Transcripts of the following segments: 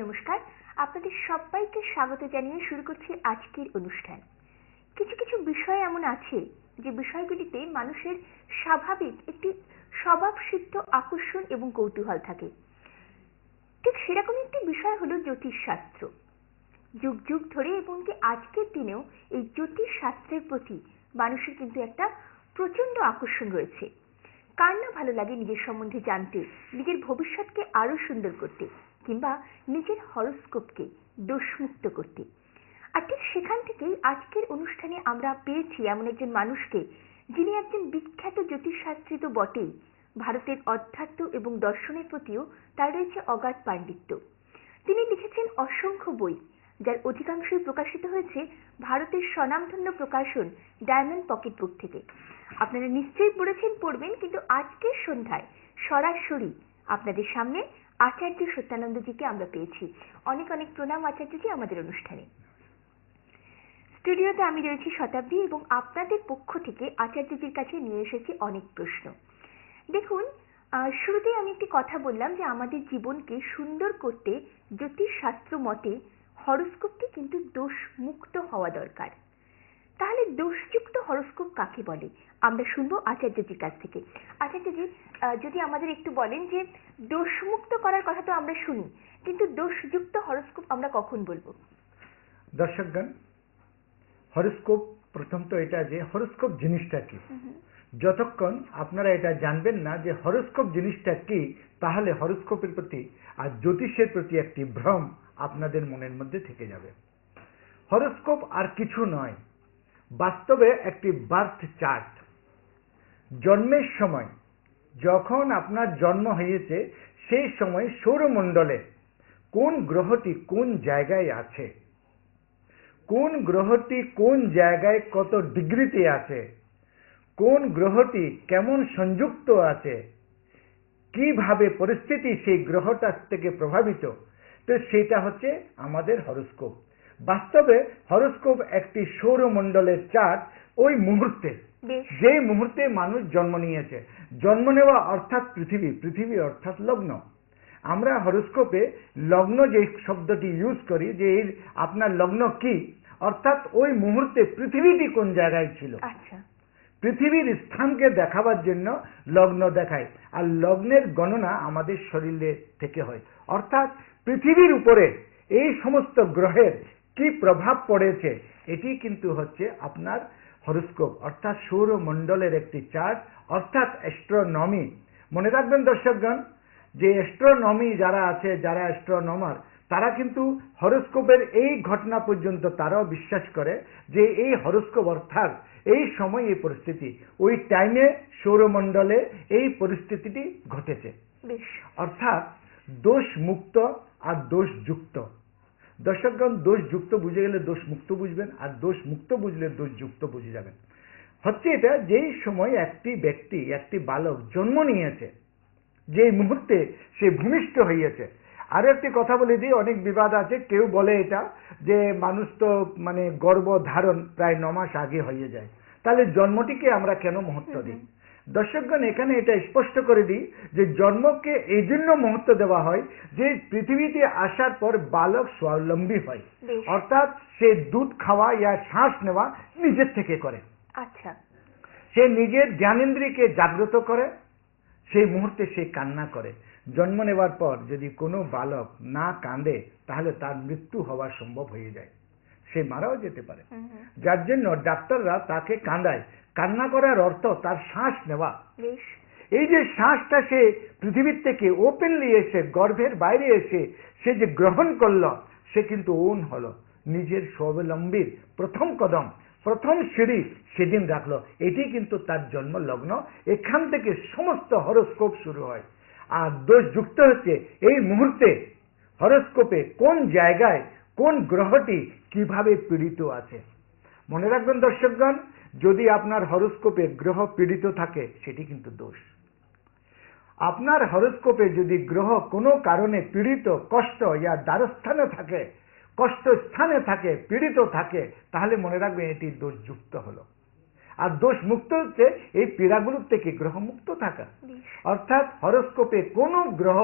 নমস্কার, আপনাদের সবাইকে স্বাগত জানিয়ে শুরু করছি আজকের অনুষ্ঠান। কিছু কিছু বিষয় এমন আছে যে বিষয়গুলিতে মানুষের স্বাভাবিক একটি স্বভাবসিদ্ধ আকর্ষণ এবং কৌতূহল থাকে। ঠিক সেরকমই একটি বিষয় হলো জ্যোতিষশাস্ত্র। যুগ যুগ ধরে এবং কি আজকের দিনেও এই জ্যোতিষশাস্ত্রের প্রতি মানুষের কিন্তু একটা প্রচন্ড আকর্ষণ রয়েছে। কার না ভালো লাগে নিজের সম্বন্ধে জানতে, নিজের ভবিষ্যৎকে আরো সুন্দর করতে, কিংবা নিজের হরোস্কোপকে দোষমুক্ত করতে। আর ঠিক সেখান থেকেই আজকের অনুষ্ঠানে আমরা পেয়েছি এমন একজন মানুষকে, যিনি একজন বিখ্যাত জ্যোতিষশাস্ত্রী তো বটেই, ভারতের অধ্যাত্ম এবং দর্শনের প্রতিও তার রয়েছে অগাধ পাণ্ডিত্য। তিনি লিখেছেন অসংখ্য বই, যার অধিকাংশই প্রকাশিত হয়েছে ভারতের স্বনামধন্য প্রকাশন ডায়মন্ড পকেট বুক থেকে। আপনারা নিশ্চয়ই পড়বেন, কিন্তু আজকের সন্ধ্যায় সরাসরি আপনাদের সামনে আচার্য সত্যানন্দজিকে আমরা পেয়েছি। অনেক অনেক প্রণাম আচার্যজি আমাদের অনুষ্ঠানে। স্টুডিওতে আমি রয়েছি শতাব্দী, এবং আপনাদের পক্ষ থেকে আচার্যজির কাছে নিয়ে এসেছি অনেক প্রশ্ন। দেখুন, শুরুতেই আমি একটি কথা বললাম যে আমাদের জীবনকে সুন্দর করতে জ্যোতিষশাস্ত্র মতে হরোস্কোপটি কিন্তু দোষ মুক্ত হওয়া দরকার। তাহলে দোষযুক্ত হরোস্কোপ কাকে বলে, আমরা শুনবো আচার্যজির কাছ থেকে। আচার্যজি, যদি আমাদের একটু বলেন যে দোষমুক্ত করার কথা তো আমরা শুনি, কিন্তু দোষযুক্ত হরোস্কোপ আমরা কখন বলবো? দর্শকগণ, হরোস্কোপ প্রথম তো এটা যে হরোস্কোপ জিনিসটা কি, যতক্ষণ আপনারা এটা জানবেন না যে হরোস্কোপ জিনিসটা কি, তাহলে হরোস্কোপের প্রতি আর জ্যোতিষের প্রতি একটি ভ্রম আপনাদের মনের মধ্যে থেকে যাবে। হরোস্কোপ আর কিছু নয়, বাস্তবে একটি বার্থ চার্ট। জন্মের সময় যখন আপনার জন্ম হয়েছে সেই সময় সৌরমণ্ডলে কোন গ্রহটি কোন জায়গায় আছে, কোন গ্রহটি কোন জায়গায় কত ডিগ্রিতে আছে, কোন গ্রহটি কেমন সংযুক্ত আছে, কিভাবে পরিস্থিতি সেই গ্রহটার থেকে প্রভাবিত, তো সেটা হচ্ছে আমাদের হরোস্কোপ। বাস্তবে হরোস্কোপ একটি সৌরমণ্ডলের চার্ট। ওই মুহূর্তে, যে মুহূর্তে মানুষ জন্ম নিয়েছে, জন্ম নেওয়া অর্থাৎ পৃথিবী, পৃথিবী অর্থাৎ লগ্ন। আমরা হরোস্কোপে লগ্ন যে শব্দটি ইউজ করি, যে আপনার লগ্ন কি, অর্থাৎ ওই মুহূর্তে পৃথিবীটি কোন জায়গায় ছিল, পৃথিবীর স্থানকে দেখাবার জন্য লগ্ন দেখায়। আর লগ্নের গণনা আমাদের শরীরে থেকে হয়, অর্থাৎ পৃথিবীর উপরে এই সমস্ত গ্রহের কি প্রভাব পড়েছে, এটি কিন্তু হচ্ছে আপনার হরোস্কোপ, অর্থাৎ সৌরমণ্ডলের একটি চার্ট, অর্থাৎ অ্যাস্ট্রোনমি। মনে রাখবেন দর্শকগণ, যে অ্যাস্ট্রোনমি যারা আছে, যারা অ্যাস্ট্রোনমার, তারা কিন্তু হরোস্কোপের এই ঘটনা পর্যন্ত তারাও বিশ্বাস করে যে এই হরোস্কোপ অর্থাৎ এই সময় এই পরিস্থিতি, ওই টাইমে সৌরমণ্ডলে এই পরিস্থিতিটি ঘটেছে। অর্থাৎ দোষ মুক্ত আর দোষযুক্ত। দর্শকগণ, দোষযুক্ত বুঝে গেলে দোষ মুক্ত বুঝবেন, আর দোষ মুক্ত বুঝলে দোষযুক্ত বুঝে যাবেন। হচ্ছে এটা, যেই সময় একটি ব্যক্তি, একটি বালক জন্ম নিয়েছে, যে মুহূর্তে সে ভূমিষ্ঠ হইয়াছে। আরো একটি কথা বলে দিই, অনেক বিবাদ আছে। কেউ বলে এটা যে মানুষ তো মানে গর্ভ ধারণ প্রায় 9 মাস আগে হয়ে যায়, তাহলে জন্মটিকে আমরা কেন মহত্ব দিই? দর্শকগণ, এখানে এটা স্পষ্ট করে দিই যে জন্মকে এই জন্য মহত্ব দেওয়া হয় যে পৃথিবীতে আসার পর বালক স্বাবলম্বী হয়, অর্থাৎ সে দুধ খাওয়া ইয়া শ্বাস নেওয়া নিজের থেকে করে। আচ্ছা, সে নিজের জ্ঞানেন্দ্রিয়কে জাগ্রত করে, সেই মুহূর্তে সে কান্না করে। জন্ম নেওয়ার পর যদি কোনো বালক না কাঁদে, তাহলে তার মৃত্যু হওয়া সম্ভব হয়ে যায়, সে মারাও যেতে পারে। যার জন্য ডাক্তাররা তাকে কাঁদায়। কান্না করার অর্থ তার শ্বাস নেওয়া। এই যে শ্বাসটা সে পৃথিবীর থেকে ওপেনলি এসে, গর্ভের বাইরে এসে সে যে গ্রহণ করলো, সে কিন্তু ওন হলো, নিজের স্বাবলম্বীর প্রথম কদম, প্রথম সিঁড়ি সেদিন রাখলো। এটি কিন্তু তার জন্ম লগ্ন। এখান থেকে সমস্ত হরোস্কোপ শুরু হয়। আর দোষ যুক্ত হচ্ছে এই মুহূর্তে হরোস্কোপে কোন জায়গায় কোন গ্রহটি কিভাবে পীড়িত আছে। মনে রাখবেন দর্শকগণ, যদি আপনার হরোস্কোপে গ্রহ পীড়িত থাকে, সেটি কিন্তু দোষ। আপনার হরোস্কোপে যদি গ্রহ কোনো কারণে পীড়িত, কষ্ট ইয়া দ্বারস্থানে থাকে, কষ্ট স্থানে থাকে, পীড়িত থাকে, তাহলে মনে রাখবেন এটি দোষযুক্ত হলো। আর দোষ মুক্ত হচ্ছে এই পীড়াগুলোর থেকে গ্রহ মুক্ত থাকা। অর্থাৎ হরোস্কোপে কোনো গ্রহ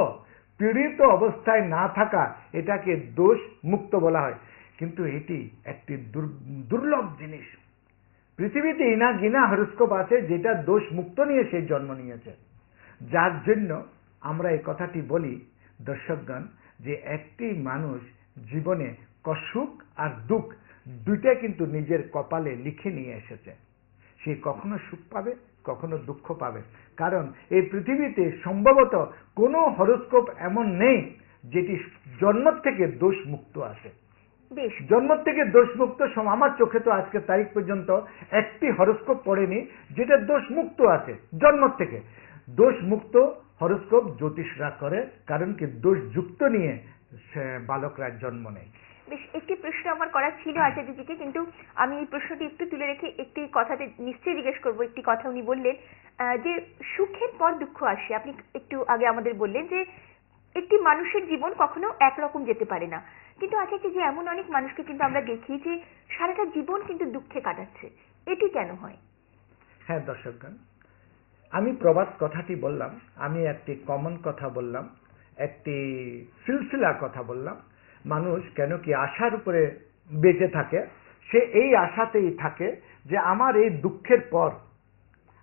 পীড়িত অবস্থায় না থাকা, এটাকে দোষ মুক্ত বলা হয়। কিন্তু এটি একটি দুর্লভ জিনিস। পৃথিবীতে ইনা গিনা হরস্কোপ আছে যেটা দোষ মুক্ত নিয়ে সে জন্ম নিয়েছে। যার জন্য আমরা এই কথাটি বলি দর্শকগণ, যে একটি মানুষ জীবনে সুখ আর দুঃখ দুইটা কিন্তু নিজের কপালে লিখে নিয়ে এসেছে। সে কখনো সুখ পাবে, কখনো দুঃখ পাবে। কারণ এই পৃথিবীতে সম্ভবত কোনো হরস্কোপ এমন নেই যেটি জন্ম থেকে দোষ মুক্ত আছে। জন্ম থেকে দোষ মুক্ত আমার চোখে তো আজকে তারিখ পর্যন্ত একটি হরস্কোপ পড়েনি যেটা দোষ মুক্ত আছে জন্ম থেকে। দোষ মুক্ত হরস্কোপ জ্যোতিষরা করে, কারণ কি দোষ যুক্ত নিয়ে বালকরা জন্ম নেয়। বেশ, একটি প্রশ্ন আমার করা ছিল আচার্যজিকে, কিন্তু আমি এই প্রশ্নটি একটু তুলে রেখে একটি কথাতে নিশ্চয়ই জিজ্ঞেস করবো। একটি কথা উনি বললেন যে সুখের পর দুঃখ আসে। আপনি একটু আগে আমাদের বললেন যে একটি মানুষের জীবন কখনো একরকম যেতে পারে না, কিন্তু আচার্য যে এমন অনেক মানুষকে কিন্তু আমরা দেখি যে সারাটা জীবন কিন্তু দুঃখে কাটাচ্ছে, এটি কেন হয়? হ্যাঁ দর্শকগণ, আমি প্রবাদ কথাটি বললাম, আমি একটি কমন কথা বললাম, একটি সিলসিলার কথা বললাম। মানুষ কেন কি আশার উপরে বেঁচে থাকে, সে এই আশাতেই থাকে যে আমার এই দুঃখের পর,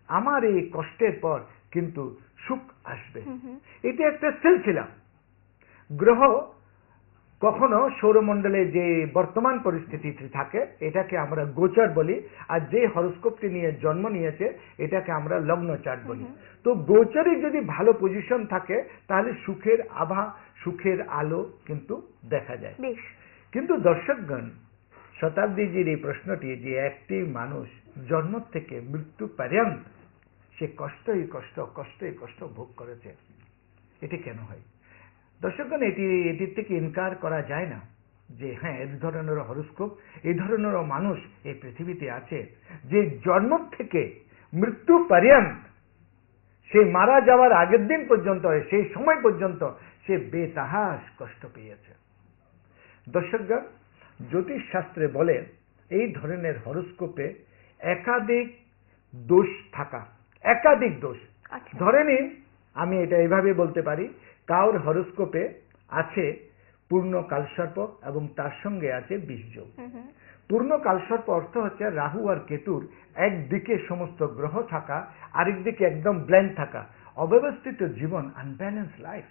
আমার এই কষ্টের পর কিন্তু সুখ আসবে। এটা একটা সিলসিলা। গ্রহ কখনো সৌরমণ্ডলে যে বর্তমান পরিস্থিতি থাকে এটাকে আমরা গোচর বলি, আর যে হরস্কোপটি নিয়ে জন্ম নিয়েছে এটাকে আমরা লগ্ন চার্ট বলি। তো গোচরে যদি ভালো পজিশন থাকে তাহলে সুখের আভা, সুখের আলো কিন্তু দেখা যায়। কিন্তু দর্শকগণ, শতাব্দীজির এই প্রশ্নটি যে একটি মানুষ জন্ম থেকে মৃত্যু পর্যন্ত সে কষ্টই কষ্ট ভোগ করেছে, এটি কেন হয়? দর্শকগণ, এটির থেকে ইনকার করা যায় না যে হ্যাঁ, এই ধরনের হরস্কোপ, এই ধরনের মানুষ এই পৃথিবীতে আছে যে জন্ম থেকে মৃত্যু পর্যন্ত, সে মারা যাওয়ার আগের দিন পর্যন্ত, সেই সময় পর্যন্ত সে বেতাহাস কষ্ট পেয়েছে। দর্শকগণ, জ্যোতিষ শাস্ত্রে বলে এই ধরনের হরস্কোপে একাধিক দোষ থাকা, একাধিক দোষ। ধরে নিন, আমি এটা এইভাবে বলতে পারি, কাউর হরস্কোপে আছে পূর্ণ কালসর্প এবং তার সঙ্গে আছে বিষযোগ। পূর্ণ কালসর্প অর্থ হচ্ছে রাহু আর কেতুর একদিকে সমস্ত গ্রহ থাকা, আরেকদিকে একদম ব্ল্যাঙ্ক থাকা, অব্যবস্থিত জীবন, আনব্যালেন্স লাইফ।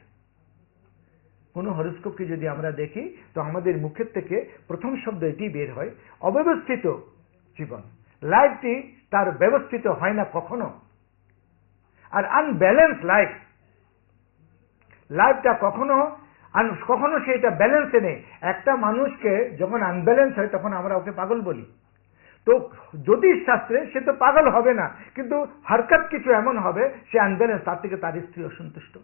কোনো হরস্কোপকে যদি আমরা দেখি তো আমাদের মুখের থেকে প্রথম শব্দ এটি বের হয়, অব্যবস্থিত জীবন। লাইফটি তার ব্যবস্থিত হয় না কখনো। আর আনব্যালেন্স লাইফটা কখনো সেটা ব্যালেন্সে নেই। একটা মানুষকে যখন আনব্যালেন্স হয় তখন আমরা ওকে পাগল বলি। তো জ্যোতিষ শাস্ত্রে সে তো পাগল হবে না, কিন্তু হরকত কিছু এমন হবে সে আনব্যালেন্স। তার থেকে তার স্ত্রী অসন্তুষ্ট,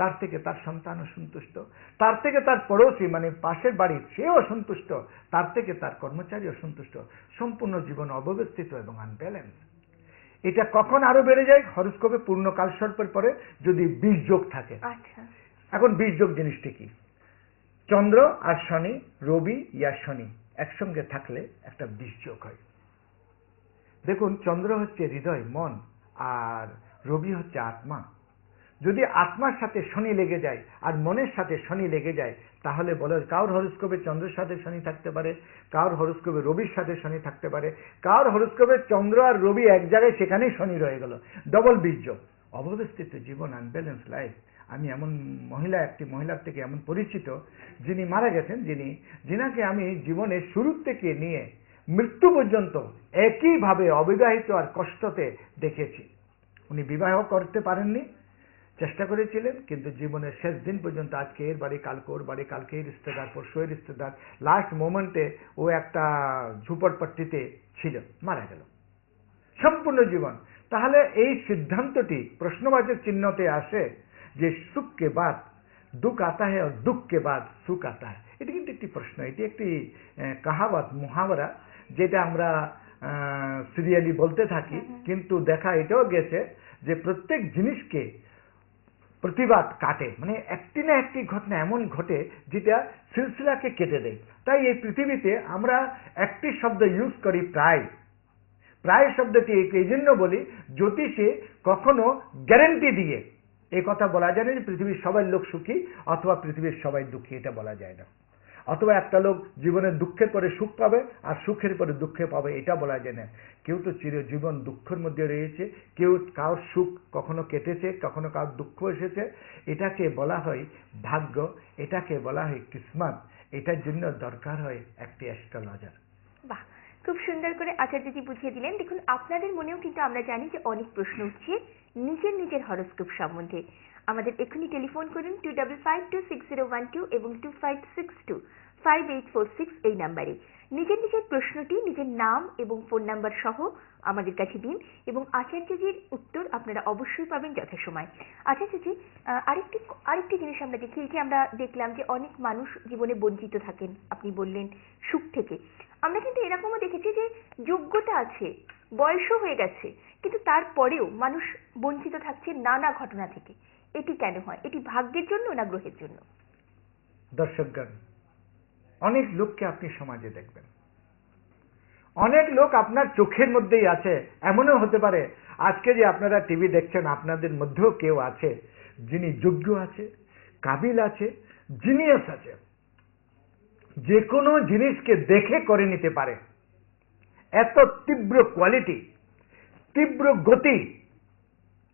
তার থেকে তার সন্তান অসন্তুষ্ট, তার থেকে তার পড়োশি মানে পাশের বাড়ির সে অসন্তুষ্ট, তার থেকে তার কর্মচারী অসন্তুষ্ট। সম্পূর্ণ জীবন অব্যবস্থিত এবং আনব্যালেন্স। এটা কখন আরো বেড়ে যায়? হরস্কোপে পূর্ণ কালসর্পের পরে যদি বিষযোগ থাকে। এখন বিষযোগ জিনিসটি কি? চন্দ্র আর শনি, রবি ইয়া শনি একসঙ্গে থাকলে একটা বিষযোগ হয়। দেখুন, চন্দ্র হচ্ছে হৃদয়, মন, আর রবি হচ্ছে আত্মা। যদি আত্মার সাথে শনি লেগে যায় আর মনের সাথে শনি লেগে যায়, তাহলে বলে কারোর হরস্কোপে চন্দ্রের সাথে শনি থাকতে পারে, কারোর হরস্কোপে রবির সাথে শনি থাকতে পারে, কারোর হরস্কোপে চন্দ্র আর রবি এক জায়গায়, সেখানেই শনি রয়ে গেল, ডবল বীর্য। অব্যবস্থিত জীবন, আনব্যালেন্স লাইফ। আমি একটি মহিলার থেকে এমন পরিচিত, যিনি মারা গেছেন, যিনাকে আমি জীবনের শুরু থেকে নিয়ে মৃত্যু পর্যন্ত একইভাবে অবিবাহিত আর কষ্টতে দেখেছি। উনি বিবাহ করতে পারেননি, চেষ্টা করেছিলেন, কিন্তু জীবনের শেষ দিন পর্যন্ত আজকে এর বাড়ি, কালকে ওর বাড়ি, কালকে এই রিশতেদার, পরশু এই রিশতেদার, লাস্ট মোমেন্টে ও একটা ঝুপড়পট্টিতে ছিল, মারা গেল সম্পূর্ণ জীবন। তাহলে এই সিদ্ধান্তটি প্রশ্নবাচক চিহ্নতে আসে যে সুখ কে বাদ দুঃখ আতা है और दुख के बाद सुख आता है। এটি কিন্তু একটি প্রশ্ন, এটি একটি কাহাবত, মুহাওয়ারা, যেটা আমরা সিরিয়ালি বলতে থাকি, কিন্তু দেখা এটাও গেছে যে প্রত্যেক জিনিসকে প্রতিবাদ কাটে, মানে একটি না একটি ঘটনা এমন ঘটে যেটা সিলসিলাকে কেটে দেয়। তাই এই পৃথিবীতে আমরা একটি শব্দ ইউজ করি প্রায় শব্দটি এই জন্য বলি, জ্যোতিষে কখনো গ্যারেন্টি দিয়ে এই কথা বলা যায় না যে পৃথিবীর সবাই লোক সুখী অথবা পৃথিবীর সবাই দুঃখী, এটা বলা যায় না। অথবা একটা লোক জীবনের দুঃখের পরে সুখ পাবে আর সুখের পরে দুঃখে পাবে, এটা বলা যায় না। কেউ তো চিরজীবন দুঃখের মধ্যে রয়েছে, কেউ কারোর সুখ কখনো কেটেছে, কখনো কারোর দুঃখ এসেছে। এটাকে বলা হয় ভাগ্য, এটাকে বলা হয় কিসমত। এটার জন্য দরকার হয় একটি অ্যাস্ট্রোলজার। বাহ, খুব সুন্দর করে আচার্যজি বুঝিয়ে দিলেন। দেখুন, আপনাদের মনেও কিন্তু আমরা জানি যে অনেক প্রশ্ন উঠছে নিজের নিজের হরোস্কোপ সম্বন্ধে। আমাদের এখনই টেলিফোন করুন 25526012 এবং 25625846 এই নাম্বারে। নিজের নিজের প্রশ্নটি নিজের নাম এবং ফোন নাম্বার সহ আমাদের কাছে দিন এবং আচার্যজির উত্তর আপনারা অবশ্যই পাবেন যথাসময়। আচার্যজি, আরেকটি আরেকটি জিনিস আমরা দেখি, এই যে আমরা দেখলাম যে অনেক মানুষ জীবনে বঞ্চিত থাকেন, আপনি বললেন সুখ থেকে। আমরা কিন্তু এরকমও দেখেছি যে যোগ্যতা আছে, বয়সও হয়ে গেছে, কিন্তু তারপরেও মানুষ বঞ্চিত থাকছে নানা ঘটনা থেকে। এটি কেন হয়? এটি ভাগ্যের জন্য না গ্রহের জন্য? দর্শকগণ, অনেক লোককে আপনি সমাজে দেখবেন, অনেক লোক আপনার চোখের মধ্যেই আছে। এমনও হতে পারে আজকে যে আপনারা টিভি দেখছেন আপনাদের মধ্যেও কেউ আছে যিনি যোগ্য আছে, কাবিল আছে, জিনিয়াস আছে, যে কোনো জিনিসকে দেখে করে নিতে পারে। এত তীব্র কোয়ালিটি, তীব্র গতি,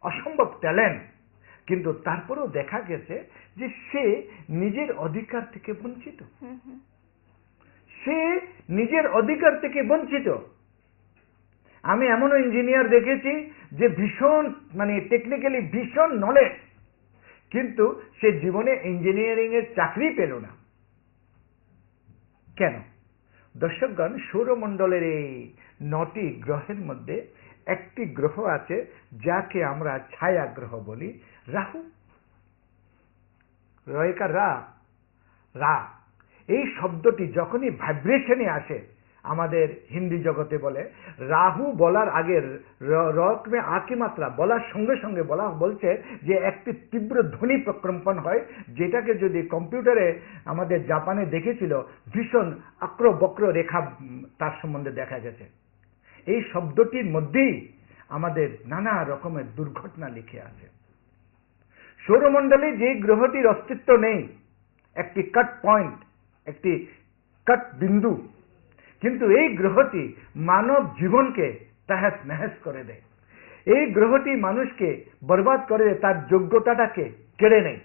অসম্ভব ট্যালেন্ট, কিন্তু তারপরেও দেখা গেছে যে সে নিজের অধিকার থেকে বঞ্চিত। সে নিজের অধিকার থেকে বঞ্চিত। আমি এমনও ইঞ্জিনিয়ার দেখেছি যে ভীষণ টেকনিক্যালি ভীষণ নলেজ, কিন্তু সে জীবনে ইঞ্জিনিয়ারিং এর চাকরি পেল না। কেন? দর্শকগণ, সৌরমণ্ডলের এই 9টি গ্রহের মধ্যে একটি গ্রহ আছে যাকে আমরা ছায়া গ্রহ বলি, রাহু। রয়কার রা রা এই শব্দটি যখনই ভাইব্রেশনে আসে, আমাদের হিন্দি জগতে বলে রাহু বলার আগে রকমে আকি মাত্রা বলার সঙ্গে সঙ্গে বলছে যে একটি তীব্র ধ্বনি প্রকম্পন হয়, যেটাকে যদি কম্পিউটারে আমাদের জাপানে দেখেছিল ভীষণ আক্র বক্র রেখা তার সম্বন্ধে দেখা গেছে। এই শব্দটির মধ্যেই আমাদের নানা রকমের দুর্ঘটনা লিখে আছে। সৌরমণ্ডলে যে গ্রহটির অস্তিত্ব নেই, একটি কাট পয়েন্ট, একটি কাট বিন্দু, কিন্তু এই গ্রহটি মানব জীবনকে তহস নহস করে দেয়। এই গ্রহটি মানুষকে বরবাদ করে দেয়, তার যোগ্যতাটাকে কেড়ে নেয়।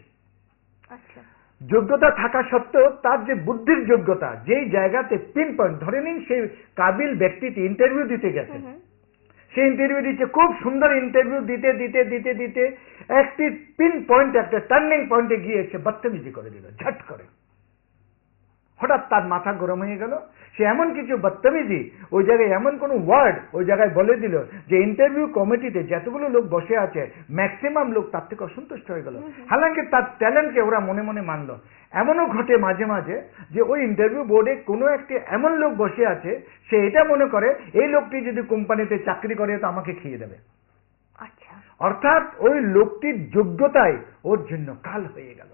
যোগ্যতা থাকা সত্ত্বেও তার যে বুদ্ধির যোগ্যতা, যেই জায়গাতে পিন পয়েন্ট, ধরে নিন সেই কাবিল ব্যক্তিটি ইন্টারভিউ দিতে গেছে, সে ইন্টারভিউ দিচ্ছে, খুব সুন্দর ইন্টারভিউ দিতে দিতে দিতে দিতে একটি পিন পয়েন্ট, একটা টার্নিং পয়েন্টে গিয়ে সে বদতমিজি করে দিল, ঝট করে। হঠাৎ তার মাথা গরম হয়ে গেল। সে এমন কিছু বদতমিজি, ওই জায়গায় এমন কোন ওয়ার্ড ওই জায়গায় বলে দিল যে ইন্টারভিউ কমিটিতে যতগুলো লোক বসে আছে ম্যাক্সিমাম লোক তার থেকে অসন্তুষ্ট হয়ে গেল। হালাঙ্কি তার ট্যালেন্টকে ওরা মনে মনে মানলো। এমনও ঘটে মাঝে মাঝে যে ওই ইন্টারভিউ বোর্ডে কোনো একটি এমন লোক বসে আছে, সে এটা মনে করে এই লোকটি যদি কোম্পানিতে চাকরি করে তো আমাকে খেয়ে দেবে। অর্থাৎ ওই লোকটির যোগ্যতায় ওর জন্য কাল হয়ে গেল।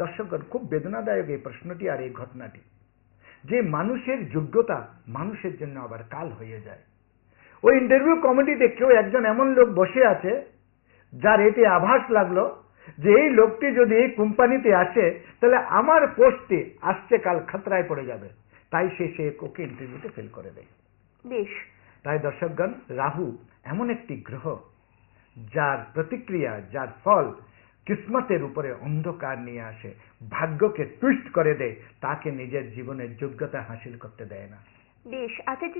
দর্শকগণ, খুব বেদনাদায়ক এই প্রশ্নটি আর এই ঘটনাটি, যে মানুষের যোগ্যতা মানুষের জন্য আবার কাল হয়ে যায়। ওই ইন্টারভিউ কমিটিতে কেউ একজন এমন লোক বসে আছে যার এতে আভাস লাগলো যে এই লোকটি যদি এই কোম্পানিতে আসে তাহলে আমার পোস্টে আসছে কাল খতরায় পড়ে যাবে, তাই সে ওকে ইন্টারভিউতে ফেল করে দেয়। বেশ, তাই দর্শকগণ, রাহু এমন একটি গ্রহ যার প্রতিক্রিয়া, যার ফল কিসমতের উপরে অন্ধকার নিয়ে আসে, ভাগ্যকে টুইস্ট করে দেয়, তাকে নিজের জীবনের যোগ্যতা হাসিল করতে দেয় না। বেশ, আচার্য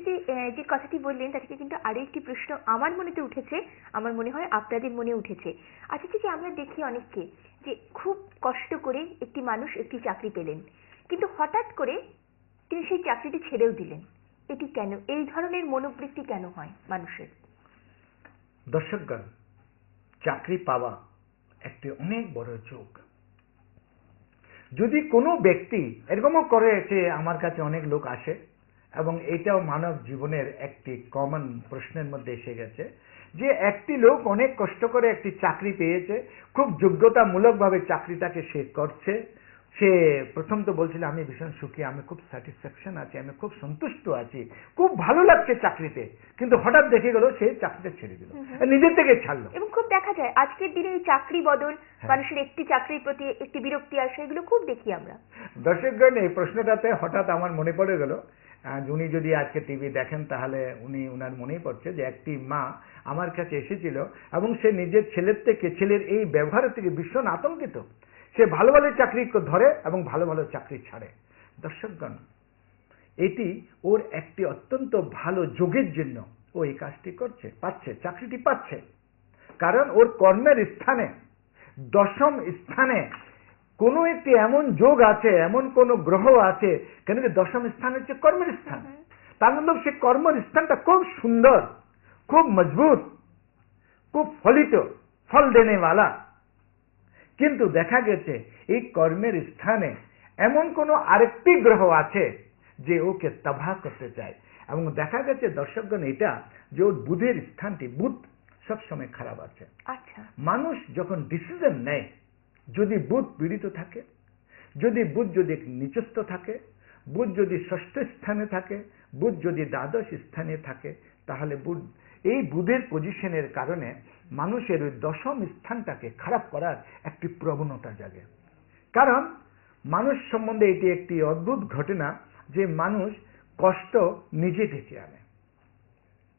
যে কথাটি বললেন তা থেকে কিন্তু আরো একটি প্রশ্ন আমার মনেতে উঠেছে, আমার মনে হয় আপনাদের মনে উঠেছে। আচার্য, আমরা দেখি অনেককে যে খুব কষ্ট করে একটি মানুষ একটি চাকরি পেলেন, কিন্তু হঠাৎ করে তিনি সেই চাকরিটি ছেড়েও দিলেন। এটি কেন? এই ধরনের মনোবৃত্তি কেন হয় মানুষের? দর্শকগণ, চাকরি পাওয়া একটি অনেক বড় যোগ। যদি কোনো ব্যক্তি এরকমও করে, যে আমার কাছে অনেক লোক আসে এবং এটাও মানব জীবনের একটি কমন প্রশ্নের মধ্যে এসে গেছে, যে একটি লোক অনেক কষ্ট করে একটি চাকরি পেয়েছে, খুব যোগ্যতামূলকভাবে চাকরিটাকে সে করছে, সে প্রথম তো বলছিল আমি ভীষণ সুখী, আমি খুব স্যাটিসফ্যাকশন আছি, আমি খুব সন্তুষ্ট আছি, খুব ভালো লাগছে চাকরিতে, কিন্তু হঠাৎ দেখে গেল সে চাকরিটা ছেড়ে দিল, নিজের থেকে ছাড়লো। এবং খুব দেখা যায় আজকের দিনে এই চাকরি বদল, হ্যাঁ। মানুষের একটি চাকরির প্রতি একটি বিরক্তি আসে, এগুলো খুব দেখি আমরা। দর্শকগণ, এই প্রশ্নটাতে হঠাৎ আমার মনে পড়ে গেল, উনি যদি আজকে টিভি দেখেন তাহলে উনার মনেই পড়ছে যে একটি মা আমার কাছে এসেছিল এবং সে নিজের ছেলের এই ব্যবহারের থেকে ভীষণ আতঙ্কিত। সে ভালো ভালো চাকরি ধরে এবং ভালো ভালো চাকরি ছাড়ে। দর্শকগণ, এটি ওর একটি অত্যন্ত ভালো যোগের জন্য ও এই কাজটি পাচ্ছে, চাকরিটি পাচ্ছে, কারণ ওর কর্মের স্থানে, দশম স্থানে কোনো একটি এমন যোগ আছে, এমন কোন গ্রহ আছে, কেন কি দশম স্থান হচ্ছে কর্মের স্থান। তার মধ্যে সে কর্মের স্থানটা খুব সুন্দর, খুব মজবুত, খুব ফল দেনেওয়ালা। কিন্তু দেখা গেছে এই কর্মের স্থানে এমন কোন আরেকটি গ্রহ আছে যে ওকে তবাহ করতে চায়। এবং দেখা গেছে দর্শকগণ এটা যে ওর বুধের স্থানটি, বুধ সবসময় খারাপ আছে। আচ্ছা। মানুষ যখন ডিসিশন নেয়, যদি বুধ পীড়িত থাকে, যদি বুধ যদি নিচস্থ থাকে, বুধ যদি ষষ্ঠ স্থানে থাকে, বুধ যদি দ্বাদশ স্থানে থাকে, তাহলে এই বুধের পজিশনের কারণে মানুষের ওই দশম স্থানটাকে খারাপ করার একটি প্রবণতা জাগে। কারণ মানুষ সম্বন্ধে এটি একটি অদ্ভুত ঘটনা যে মানুষ কষ্ট নিজে ডেকে আনে।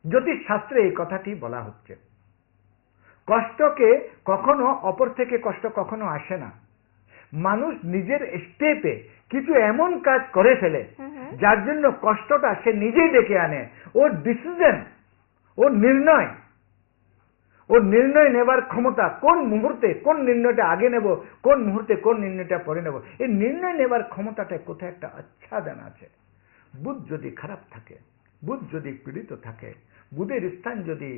জ্যোতিষ শাস্ত্রে এই কথাটি বলা হচ্ছে, কষ্টকে কখনো অপর থেকে কষ্ট কখনো আসে না। মানুষ নিজের স্টেপে কিছু এমন কাজ করে ফেলে যার জন্য কষ্টটা সে নিজেই ডেকে আনে। ওর ডিসিশন, ওর নির্ণয় নেবার ক্ষমতা, কোন মুহূর্তে কোন নির্ণয়টা আগে নেব, কোন মুহূর্তে কোন নির্ণয়টা পরে নেব, এই নির্ণয় নেবার ক্ষমতাটা কোথায় একটা আচ্ছাদন আছে। বুধ যদি খারাপ থাকে, বুধ যদি পীড়িত থাকে, বুধের স্থান যদি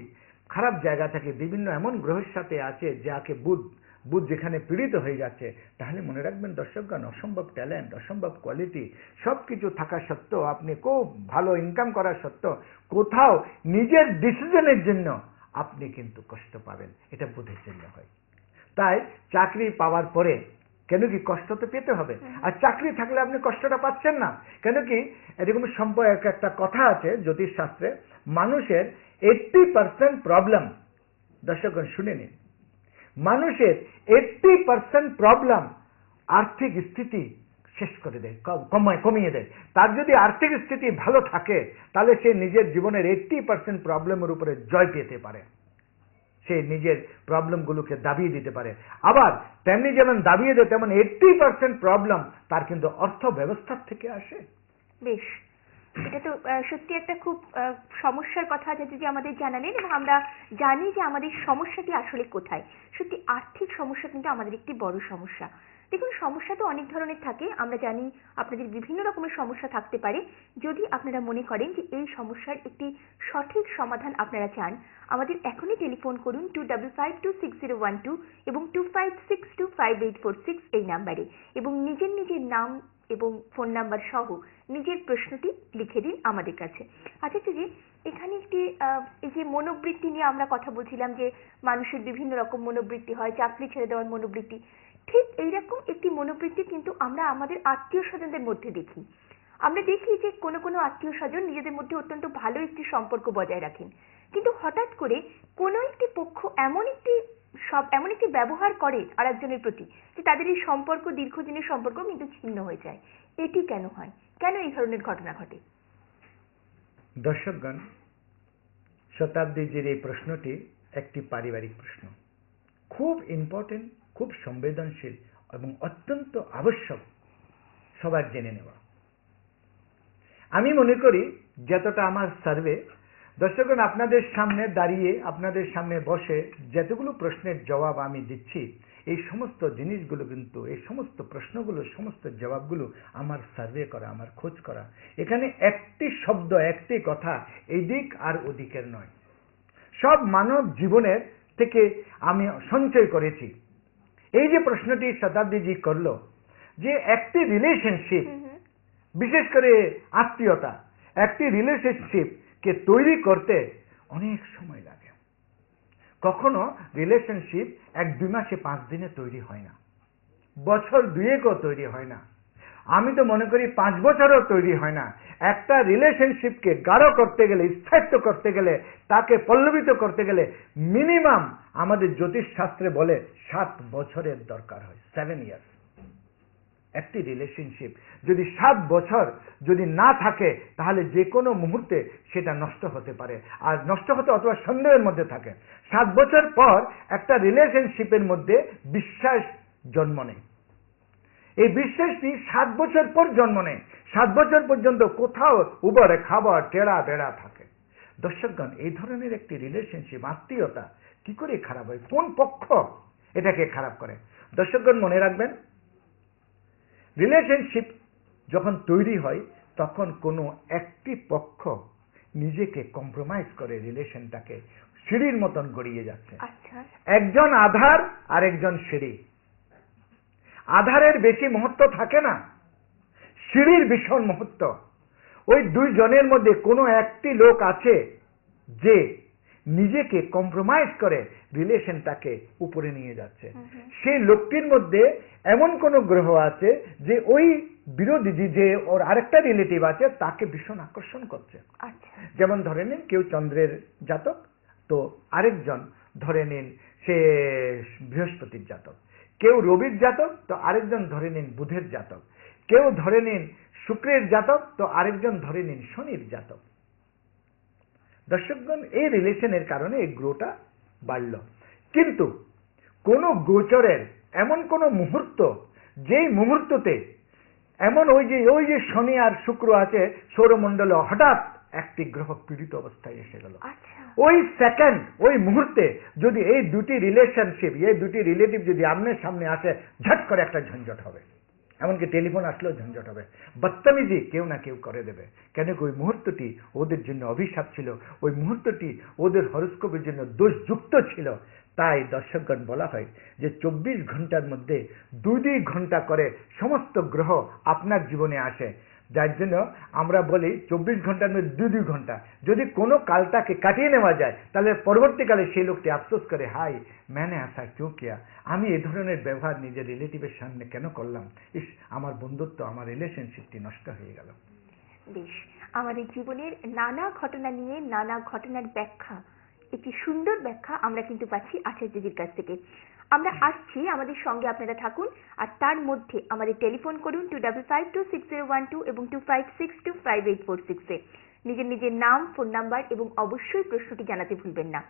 খারাপ জায়গা থাকে, বিভিন্ন এমন গ্রহের সাথে আছে যাকে বুধ যেখানে পীড়িত হয়ে যাচ্ছে, তাহলে মনে রাখবেন দর্শকগণ, অসম্ভব ট্যালেন্ট, অসম্ভব কোয়ালিটি সবকিছু থাকা সত্ত্বেও, আপনি খুব ভালো ইনকাম করা সত্ত্বেও কোথাও নিজের ডিসিশনের জন্য আপনি কিন্তু কষ্ট পাবেন। এটা বুধের জন্য হয়। তাই চাকরি পাওয়ার পরে কেন কি কষ্ট তো পেতে হবে, আর চাকরি থাকলে আপনি কষ্টটা পাচ্ছেন না কেন কি? এরকম একটা কথা আছে জ্যোতিষ শাস্ত্রে, মানুষের 80% প্রবলেম, দর্শকগণ শুনে নিন, মানুষের 80% প্রবলেম আর্থিক স্থিতি শেষ করে দেয়, কমিয়ে দেয়। তার যদি আর্থিক স্থিতি ভালো থাকে তাহলে সে নিজের জীবনের 80% প্রবলেমের উপরে জয় পেতে পারে, সে নিজের প্রবলেমগুলোকে দাবিয়ে দিতে পারে। আবার তেমনি যেমন দাবিয়ে দেয়, তেমন 80% প্রবলেম তার কিন্তু অর্থ ব্যবস্থার থেকে আসে। বেশ, এটা তো সত্যি একটা খুব সমস্যার কথা যে আমাদের জানালেন, এবং আমরা জানি যে আমাদের সমস্যাটি আসলে কোথায়। সত্যি আর্থিক সমস্যা কিন্তু আমাদের একটি বড় সমস্যা। দেখুন, সমস্যা তো অনেক ধরনের থাকে, আমরা জানি আপনাদের বিভিন্ন রকমের সমস্যা থাকতে পারে। যদি আপনারা মনে করেন যে এই সমস্যার একটি সঠিক সমাধান আপনারা চান, আমাদের এখনই টেলিফোন করুন 25526012 এবং 25625846 এই নাম্বারে, এবং নিজের নাম এবং ফোন নাম্বার সহ নিজের প্রশ্নটি লিখে দিন আমাদের কাছে। আচ্ছা দিদি, এখানে একটি এই যে মনোবৃত্তি নিয়ে আমরা কথা বলছিলাম, যে মানুষের বিভিন্ন রকম মনোবৃত্তি হয়, চাকরি ছেড়ে দেওয়ার মনোবৃত্তি, ঠিক এইরকম একটি মনোবৃত্তি কিন্তু আমরা আমাদের আত্মীয় স্বজনদের মধ্যে দেখি। আমরা দেখি যে কোনো আত্মীয় স্বজন নিজেদের মধ্যে অত্যন্ত ভালো একটি সম্পর্ক বজায় রাখেন, কিন্তু হঠাৎ করে কোনো একটি পক্ষ এমন একটি ব্যবহার করে আরেকজনের প্রতি যে তাদের এই সম্পর্ক, দীর্ঘদিনের সম্পর্ক কিন্তু ছিন্ন হয়ে যায়। এটি কেন হয়? কেন এই ধরনের ঘটনা ঘটে? দর্শকগণ, শতাব্দীজির এই প্রশ্নটি একটি পারিবারিক প্রশ্ন, খুব ইম্পর্টেন্ট, খুব সংবেদনশীল এবং অত্যন্ত আবশ্যক সবার জেনে নেওয়া। আমি মনে করি যতটা আমার সার্ভে, দর্শকগণ আপনাদের সামনে দাঁড়িয়ে, আপনাদের সামনে বসে যতগুলো প্রশ্নের জবাব আমি দিচ্ছি, এই সমস্ত জিনিসগুলো কিন্তু, এই সমস্ত প্রশ্নগুলো, সমস্ত জবাবগুলো আমার সার্ভে করা, আমার খোঁজ করা। এখানে একটি শব্দ, একটি কথা এদিক আর ওদিকের নয়, সব মানব জীবনের থেকে আমি সঞ্চয় করেছি। এই যে প্রশ্নটি শতাব্দীজি করলো, যে একটি রিলেশনশিপ, বিশেষ করে আত্মীয়তা, একটি রিলেশনশিপকে তৈরি করতে অনেক সময় লাগে। কখনো রিলেশনশিপ 1-2 মাসে 5 দিনে তৈরি হয় না, বছর দুয়েকও তৈরি হয় না, আমি তো মনে করি 5 বছরও তৈরি হয় না। একটা রিলেশনশিপকে গাঢ় করতে গেলে, স্থায়িত্ব করতে গেলে, তাকে পল্লবিত করতে গেলে মিনিমাম আমাদের জ্যোতিষ শাস্ত্রে বলে 7 বছরের দরকার হয়, 7 ইয়ার্স। একটি রিলেশনশিপ যদি 7 বছর যদি না থাকে তাহলে যে কোনো মুহূর্তে সেটা নষ্ট হতে পারে, আর নষ্ট হতে অথবা সন্দেহের মধ্যে থাকে। 7 বছর পর একটা রিলেশনশিপের মধ্যে বিশ্বাস জন্ম নেয়। এই বিশ্বাসটি 7 বছর পর জন্ম নেয়। 7 বছর পর্যন্ত কোথাও উবড়ে খাবার টেরা বেড়া থাকে। দর্শকগণ, এই ধরনের একটি রিলেশনশিপ, আত্মীয়তা কি করে খারাপ হয়? কোন পক্ষ এটাকে খারাপ করে? দর্শকগণ মনে রাখবেন, রিলেশনশিপ যখন তৈরি হয় তখন কোনো একটি পক্ষ নিজেকে কম্প্রোমাইজ করে রিলেশনটাকে সিঁড়ির মতন গড়িয়ে যাচ্ছে। একজন আধার আর একজন সিঁড়ি। আধারের বেশি মহত্ব থাকে না, সিঁড়ির ভীষণ মহত্ব। ওই দুইজনের মধ্যে কোনো একটি লোক আছে যে নিজেকে কম্প্রোমাইজ করে রিলেশনটাকে উপরে নিয়ে যাচ্ছে। সেই লোকটির মধ্যে এমন কোন গ্রহ আছে যে ওই বিরোধী যে ওর আরেকটা রিলেটিভ আছে তাকে ভীষণ আকর্ষণ করছে। যেমন ধরে নিন কেউ চন্দ্রের জাতক, তো আরেকজন ধরে নিন সে বৃহস্পতির জাতক, কেউ রবির জাতক, তো আরেকজন ধরে নিন বুধের জাতক, কেউ ধরে নিন শুক্রের জাতক, তো আরেকজন ধরে নিন শনির জাতক। দর্শকগণ, এই রিলেশনের কারণে এই গ্রহটা বাড়ল। কিন্তু কোন গোচরের এমন কোন মুহূর্ত, যেই মুহূর্ততে এমন ওই যে শনি আর শুক্র আছে সৌরমণ্ডলে, হঠাৎ একটি গ্রহ পীড়িত অবস্থায় এসে গেল। ওই সেকেন্ড, ওই মুহূর্তে যদি এই দুটি রিলেশনশিপ, এই দুটি রিলেটিভ যদি আমনের সামনে আসে, ঝট করে একটা ঝঞ্ঝট হবে। এমনকি টেলিফোন আসলেও ঝঞ্ঝট হবে, বদতমিজি কেউ না কেউ করে দেবে। কেন কি ওই মুহূর্তটি ওদের জন্য অভিশাপ ছিল, ওই মুহূর্তটি ওদের হরস্কোপের জন্য দোষযুক্ত ছিল। তাই দর্শকগণ বলা হয় যে 24 ঘন্টার মধ্যে 2 ঘন্টা করে সমস্ত গ্রহ আপনার জীবনে আসে। যার জন্য আমরা বলি 24 ঘন্টার মধ্যে 2 ঘন্টা যদি কোনো কালটাকে কাটিয়ে নেওয়া যায়, তাহলে পরবর্তীকালে সেই লোকটি আফসোস করে, হাই मैंने ऐसा क्यों किया, আমি এই ধরনের ব্যবহার নিজের রিলেটিভের সামনে কেন করলাম, ইস আমার বন্ধুত্ব, আমার রিলেশনশিপটি নষ্ট হয়ে গেল। বেশ, আমাদের জীবনের নানা ঘটনা নিয়ে নানা ঘটনার ব্যাখ্যা, একটি সুন্দর ব্যাখ্যা আমরা কিন্তু পাচ্ছি আচার্যজির কাছ থেকে। আমরা আসছি, আমাদের সঙ্গে আপনারা থাকুন, আর তার মধ্যে আমাদের টেলিফোন করুন 25526012 এবং 25625846-এ। নিজের নাম, ফোন নাম্বার এবং অবশ্যই প্রশ্নটি জানাতে ভুলবেন না।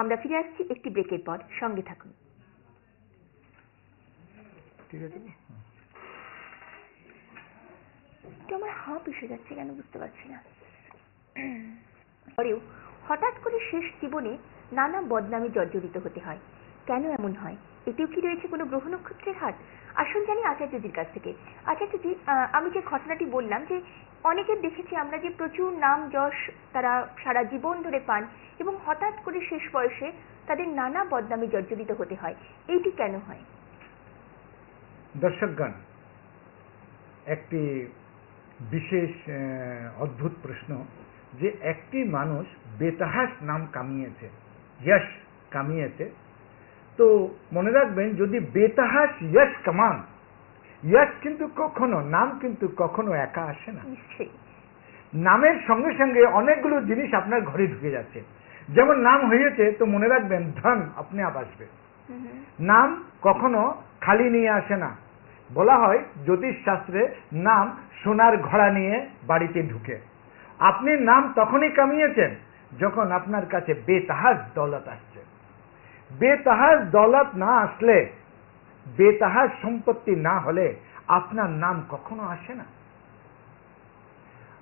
আমরা ফিরে আসছি একটি ব্রেকের পর, সঙ্গে থাকুন। ঠিক আছে, আমার হাঁপ এসে যাচ্ছে কেন বুঝতে পারছি না। পরেও হঠাৎ করে শেষ জীবনে নানা বদনামে জর্জরিত হতে হয়, কেন এমন হয়? এতেও কি রয়েছে কোনো গ্রহ নক্ষত্রের হাত? আসুন জানি আচার্যজির কাছ থেকে। আচার্যজি, আমি যে ঘটনাটি বললাম যে অনেকের দেখেছি আমরা যে প্রচুর নাম যশ তারা সারা জীবন ধরে পান এবং হঠাৎ করে শেষ বয়সে তাদের নানা বদনামে জর্জরিত হতে হয়, এইটি কেন হয়? দর্শকগণ, একটি বিশেষ অদ্ভুত প্রশ্ন, যে একটি মানুষ বেতাহাস নাম কামিয়েছে, যশ কামিয়েছে, তো মনে রাখবেন যদি বেতাহাস যশ কামান, যশ কিন্তু কখনো, নাম কিন্তু কখনো একা আসে না। নামের সঙ্গে সঙ্গে অনেকগুলো জিনিস আপনার ঘরে ঢুকে যাচ্ছে। যেমন নাম হয়েছে, তো মনে রাখবেন ধন আপনি আপ আসবে। নাম কখনো খালি নিয়ে আসে না। বলা হয় জ্যোতিষ শাস্ত্রে নাম সোনার ঘোড়া নিয়ে বাড়িতে ঢুকে। আপনি নাম তখনই কামিয়েছেন যখন আপনার কাছে বেতাহাস দৌলত আসছে। বেতাহাস দৌলত না আসলে, বেতাহাস সম্পত্তি না হলে আপনার নাম কখনো আসে না।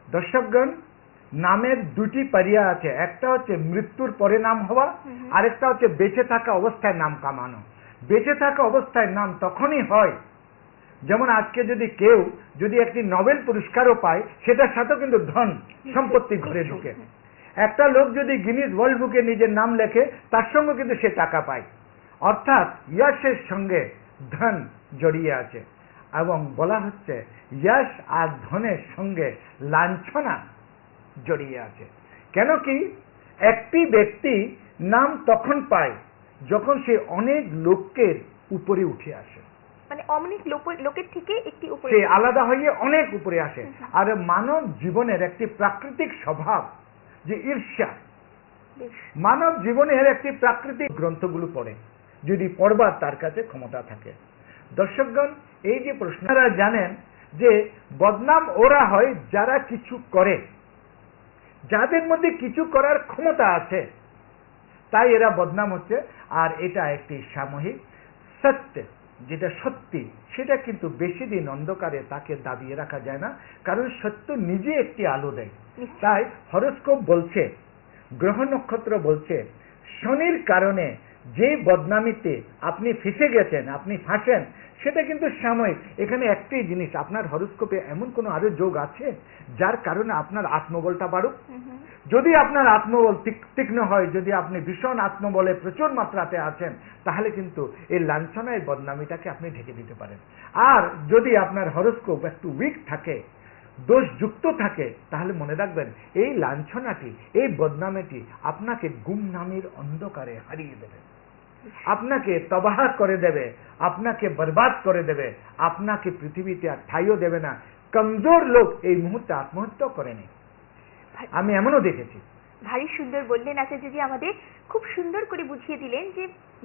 দর্শকগণ, নামের দুটি পারিয়া আছে, একটা হচ্ছে মৃত্যুর পরে নাম হওয়া, আরেকটা হচ্ছে বেঁচে থাকা অবস্থায় নাম কামানো। বেঁচে থাকা অবস্থায় নাম তখনই হয়, যেমন আজকে যদি কেউ যদি একটি নোবেল পুরস্কারও পায়, সেটার সাথেও কিন্তু ধন সম্পত্তি ঘরে ঢুকে। একটা লোক যদি গিনিস ওয়ার্ল্ড বুকে নিজের নাম লেখে, তার সঙ্গে কিন্তু সে টাকা পায়। অর্থাৎ যশের সঙ্গে ধন জড়িয়ে আছে, এবং বলা হচ্ছে যশ আর ধনের সঙ্গে লাঞ্ছনা জড়িয়ে আছে। কেন কি একটি ব্যক্তি নাম তখন পায় যখন সে অনেক লোকের উপরে উঠে আসে। মানে অনেক লোকের থেকে একটি উপরে সে আলাদা হয়ে অনেক উপরে আসে। আর মানব জীবনের একটি প্রাকৃতিক স্বভাব যে ঈর্ষা। বেশ। মানব জীবনের একটি প্রাকৃতিক গ্রন্থগুলো পড়ে, যদি পড়বার তার কাছে ক্ষমতা থাকে। দর্শকগণ, এই যে প্রশ্নরা জানেন যে বদনাম ওরা হয় যারা কিছু করে, যাদের মধ্যে কিছু করার ক্ষমতা আছে, তাই এরা বদনাম হচ্ছে। আর এটা একটি সাময়িক সত্য, যেটা সত্যি সেটা কিন্তু বেশি দিন অন্ধকারে তাকে দাবিয়ে রাখা যায় না, কারণ সত্য নিজে একটি আলো দেয়। তাই হরোস্কোপ বলছে, গ্রহ নক্ষত্র বলছে, শনির কারণে যে বদনামিতে আপনি ফেসে গেছেন, আপনি ফাঁসেন, সেটা কিন্তু সাময়িক। এখানে একটি জিনিস, আপনার হরোস্কোপে এমন কোনো আরো যোগ আছে যার কারণে আপনার আত্মবলটা বাড়ুক। যদি আপনার আত্মবল তীক্ষ্ণ হয়, যদি আপনি ভীষণ আত্মবলে প্রচুর মাত্রাতে আছেন, তাহলে কিন্তু এই লাঞ্ছনা, এই বদনামিটাকে আপনি ঢেকে দিতে পারেন। আর যদি আপনার হরোস্কোপ একটু উইক থাকে, দোষযুক্ত থাকে, তাহলে মনে রাখবেন এই লাঞ্ছনাটি, এই বদনামিটি আপনাকে গুমনামির অন্ধকারে হারিয়ে দেবে, আপনাকে তবাহ করে দেবে, আপনাকে বরবাদ করে দেবে, আপনাকে পৃথিবীতে আর ঠাইও দেবে না। কমজোর লোক এই মুহূর্তে আত্মহত্যা করেনি, আমি এমনও দেখেছি। ভারী সুন্দর বললেন আচার্যজি, আমাদের খুব সুন্দর করে বুঝিয়ে দিলেন যে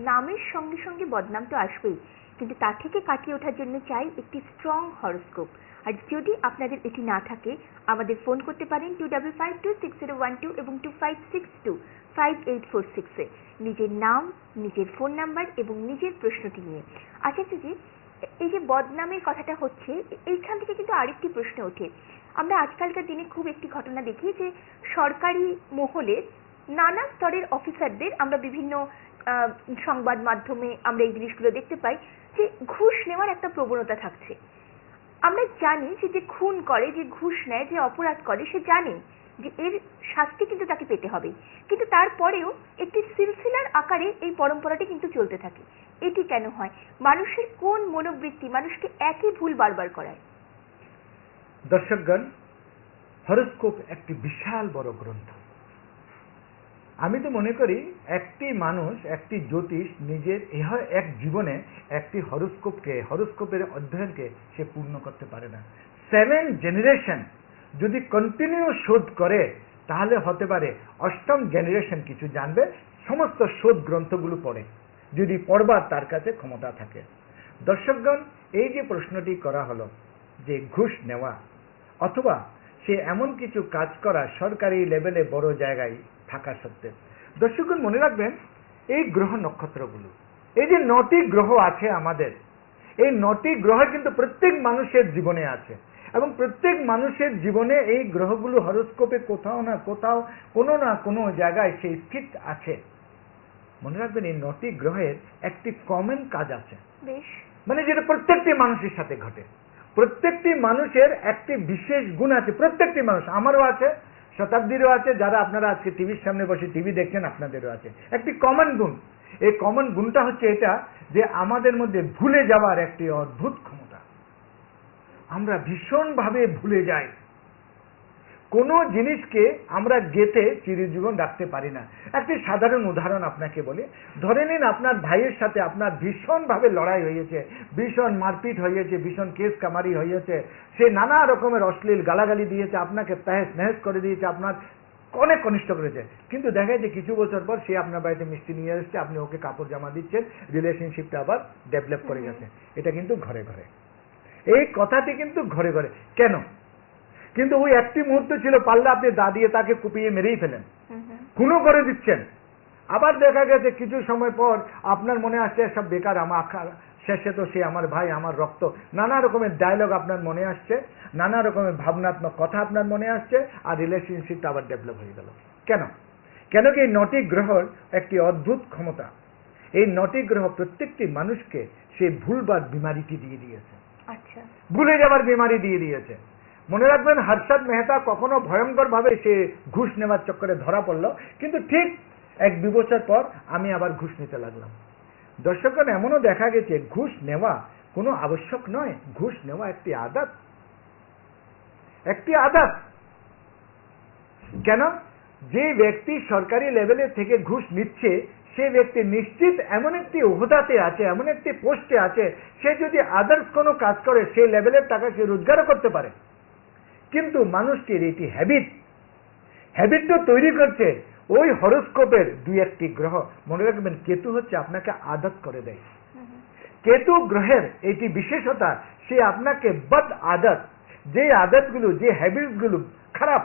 নামের সঙ্গে সঙ্গে বদনাম তো আসবেই, কিন্তু তা থেকে কাটিয়ে ওঠার জন্য চাই একটি স্ট্রং হরোস্কোপ। আর যদি আপনাদের এটি না থাকে, আমাদের ফোন করতে পারেন 25526012 এবং 25625846-এ নিজের নাম, নিজের ফোন নাম্বার এবং নিজের প্রশ্নটি নিয়ে। আচার্যজি, এই যে বদনামের কথাটা হচ্ছে, এইখান থেকে কিন্তু আরেকটি প্রশ্ন ওঠে। আমরা আজকালকার দিনে খুব একটি ঘটনা দেখি যে সরকারি মহলের নানা স্তরের অফিসারদের আমরা বিভিন্ন সংবাদ মাধ্যমে আমরা এই জিনিসগুলো দেখতে পাই যে ঘুষ নেওয়ার একটা প্রবণতা থাকছে। আমরা জানি যে যে খুন করে, যে ঘুষ নেয়, যে অপরাধ করে, সে জানে যে এর শাস্তি কিন্তু তাকে পেতে হবে, কিন্তু তারপরেও একটি সিলসিলার আকারে এই পরম্পরাটি কিন্তু চলতে থাকে। এটি কেন হয়? মানুষের কোন মনোবৃত্তি মানুষকে একই ভুল বারবার করায়? দর্শকগণ, হরোস্কোপ একটি বিশাল বড় গ্রন্থ। আমি তো মনে করি একটি মানুষ, একটি জ্যোতিষ নিজের এক জীবনে একটি হরোস্কোপের অধ্যয়নকে সে পূর্ণ করতে পারে না। 7 জেনারেশন যদি কন্টিনিউ শোধ করে, তাহলে হতে পারে 8ম জেনারেশন কিছু জানবে, সমস্ত শোধ গ্রন্থগুলো পড়ে, যদি পড়বার তার কাছে ক্ষমতা থাকে। দর্শকগণ, এই যে প্রশ্নটি করা হলো যে ঘুষ নেওয়া অথবা সে এমন কিছু কাজ করা সরকারি লেভেলে বড় জায়গায় থাকা সত্ত্বে, দর্শকগণ মনে রাখবেন এই গ্রহ নক্ষত্রগুলো, এই যে 9টি গ্রহ আছে আমাদের, এই 9টি গ্রহ কিন্তু প্রত্যেক মানুষের জীবনে আছে, এবং প্রত্যেক মানুষের জীবনে এই গ্রহগুলো হরোস্কোপে কোথাও না কোথাও, কোনো না কোনো জায়গায় সেই স্থিত আছে। মনে রাখবেন এই 9টি গ্রহের একটি কমন কাজ আছে, মানে যেটা প্রত্যেকটি মানুষের সাথে ঘটে। প্রত্যেকটি মানুষের একটি বিশেষ গুণ আছে, প্রত্যেকটি মানুষ, আমারও আছে, শতাব্দীরও আছে, যারা আপনারা আজকে টিভির সামনে বসে টিভি দেখছেন আপনাদেরও আছে একটি কমন গুণ। এই কমন গুণটা হচ্ছে এটা যে আমাদের মধ্যে ভুলে যাওয়ার একটি অদ্ভুত ক্ষমতা। আমরা ভীষণভাবে ভুলে যাই, কোনো জিনিসকে আমরা গেঁথে চিরজীবন রাখতে পারি না। একটি সাধারণ উদাহরণ আপনাকে বলি, ধরে নিন আপনার ভাইয়ের সাথে আপনার ভীষণভাবে লড়াই হয়েছে, ভীষণ মারপিট হয়েছে, ভীষণ কেস কামারি হয়েছে, সে নানা রকমের অশ্লীল গালাগালি দিয়েছে, আপনাকে তহেস নহেস করে দিয়েছে, আপনার অনেক অনিষ্ট করেছে, কিন্তু দেখা যায় যে কিছু বছর পর সে আপনার বাড়িতে মিষ্টি নিয়ে এসছে, আপনি ওকে কাপড় জামা দিচ্ছেন, রিলেশনশিপটা আবার ডেভেলপ করে গেছে। এটা কিন্তু ঘরে ঘরে, এই কথাটি কিন্তু ঘরে ঘরে। কেন? কিন্তু ওই একটি মুহূর্ত ছিল, পারলে আপনি দা দিয়ে তাকে কুপিয়ে মেরেই ফেলেন, খুনও করে দিচ্ছেন। আবার দেখা গেছে কিছু সময় পর আপনার মনে আসছে সব বেকার, আমার শেষে তো সে আমার ভাই, আমার রক্ত, নানা রকমের ডায়লগ আপনার মনে আসছে, নানা রকমের ভাবনাত্মক কথা আপনার মনে আসছে, আর রিলেশনশিপটা আবার ডেভেলপ হয়ে গেল। কেন? কেন কি এই 9টি গ্রহর একটি অদ্ভুত ক্ষমতা। এই 9টি গ্রহ প্রত্যেকটি মানুষকে সে ভুলবার বিমারিটি দিয়ে দিয়েছে, ভুলে যাবার বিমারি দিয়ে দিয়েছে। মনে রাখবেন, হর্ষদ মেহতা কখনো ভয়ঙ্কর ভাবে সে ঘুষ নেওয়ার চক্করে ধরা পড়লো, কিন্তু ঠিক 1-2 বছর পর আমি আবার ঘুষ নিতে লাগলাম। দর্শকগণ, এমনও দেখা গেছে ঘুষ নেওয়া কোনো আবশ্যক নয়, ঘুষ নেওয়া একটি আদত, একটি আদত। কেন? যে ব্যক্তি সরকারি লেভেলে থেকে ঘুষ নিচ্ছে, সে ব্যক্তি নিশ্চিত এমন একটি ওহদাতে আছে, এমন একটি পোস্টে আছে, সে যদি আদার্স কোনো কাজ করে সেই লেভেলের টাকা সে রোজগারও করতে পারে। কিন্তু মানুষটির এটি হ্যাবিটটা তৈরি করছে ওই হরোস্কোপের দুই একটি গ্রহ। মনে রাখবেন, কেতু হচ্ছে আপনাকে আদত করে দেয়। কেতু গ্রহের এটি বিশেষতা, সে আপনাকে বদ আদত, যে আদতগুলো, যে হ্যাবিটসগুলো খারাপ,